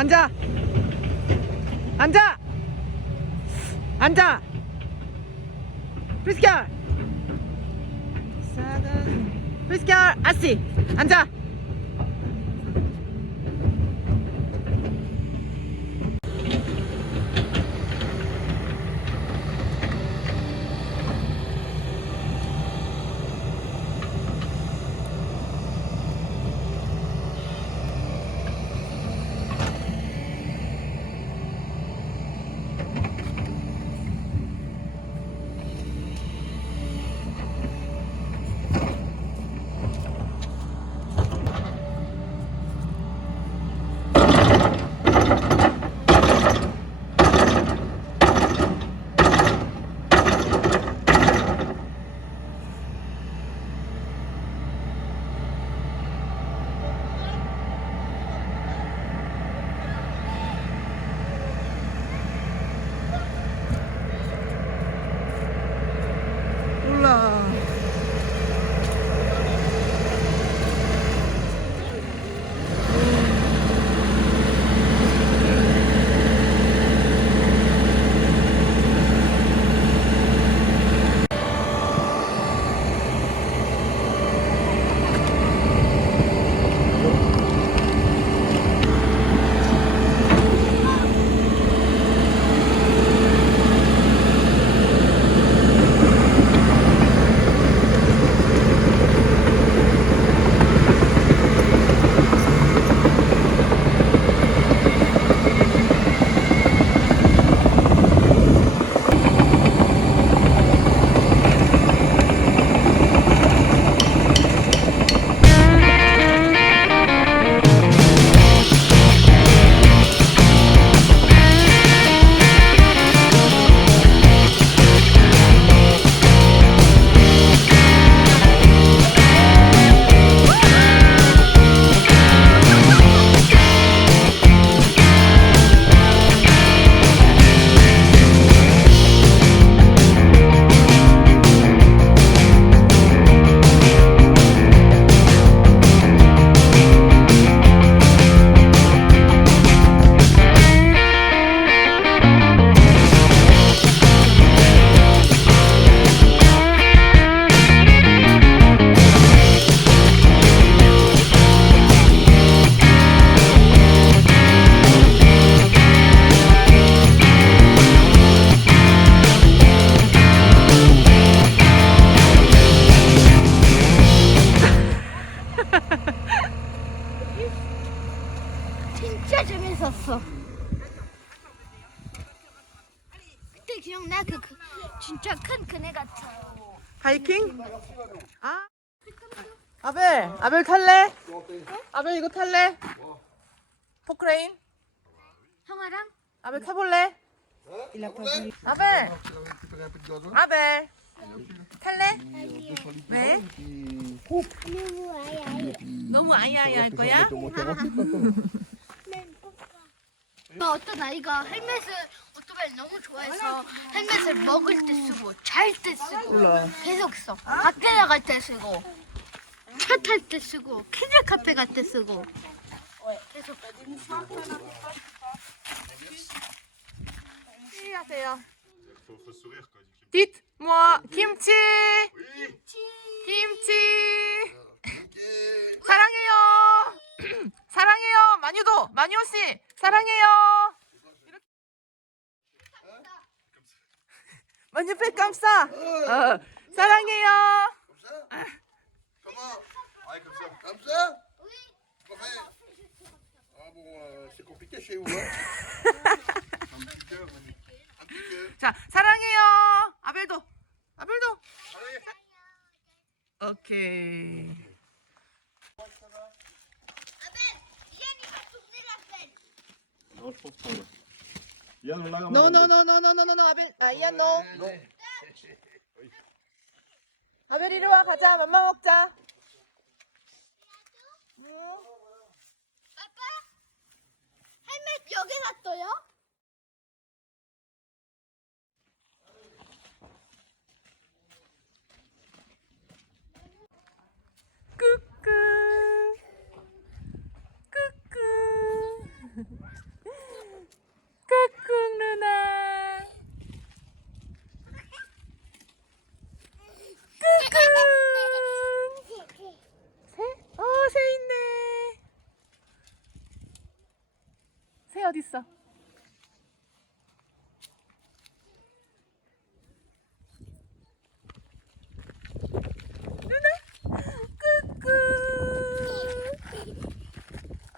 앉아. 앉아. 앉아. 프리스결. 프리스결 아씨. 앉아. 진짜 큰 그네 같아요. 하이킹? 아. 아벨, 아벨 탈래? 아벨 이거 탈래? 포크레인? 형아랑 아벨 타볼래? 아벨, 아벨, 탈래? 왜? 너무 아이아이 할 거야? 뭐 어떤 아이가 헬멧을 오토바이를 너무 좋아해서 헬멧을 먹을 때 쓰고 잘 때 쓰고 계속 써. 밖에 나갈 때 쓰고 차 탈 때 쓰고 키즈 카페 갈 때 쓰고 계속 하세요. 딧, 뭐, 김치, 김치. 사랑해요. 사랑해요. 마뉴도, 마뉴 씨, 사랑해요. 이렇게. 마뉴 백 감싸. 어, 사랑해요. Ah euh, Manu. Un petit cœur. 자, 사랑해요. 아벨도, 아벨도. 오케이. Je pense pas. ouais. Yann, on l'a No, no, no, no, no, no, no, no, 아벨, 아, 이안 너. 아벨 이리 와, 가자, 맘마 먹자. 아빠 헬멧 여기 놨어요? 꾸꾸. 꾸꾸. 어딨어? 누나 꾸꾸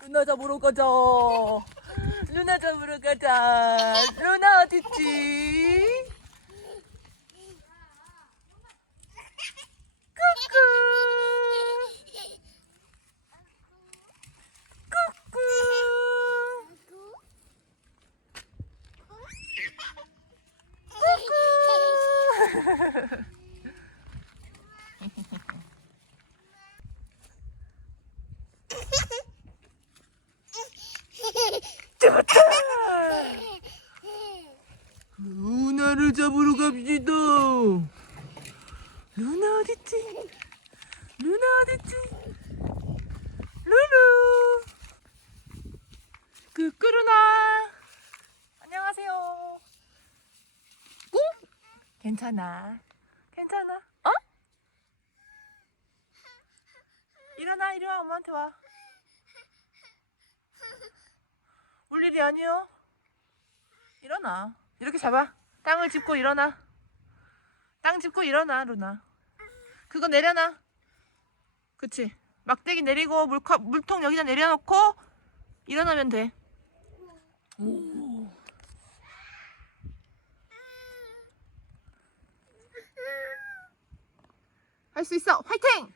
누나 잡으러 가자 누나 잡으러 가자 누나 어딨지? 꾸꾸 꾸꾸 루나를 잡으러 갑시다. 루나 어딨지? 루나 어딨지? 루루. 꾸꾸루나. 안녕하세요. 꾹. 괜찮아. 괜찮아. 어? 일어나, 일어나, 엄마한테 와. 울 일이 아니요. 일어나. 이렇게 잡아. 땅을 짚고 일어나. 땅 짚고 일어나, 루나. 그거 내려놔. 그치? 막대기 내리고 물컵, 물통 여기다 내려놓고 일어나면 돼. 할수 있어. 화이팅!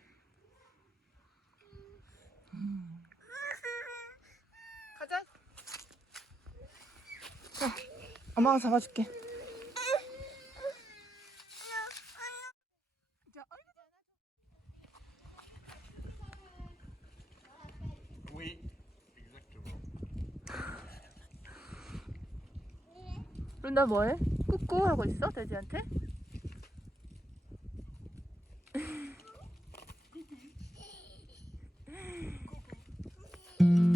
자, 엄마가 잡아줄게. 룬다 뭐해? 꾸꾸 하고 있어 돼지한테?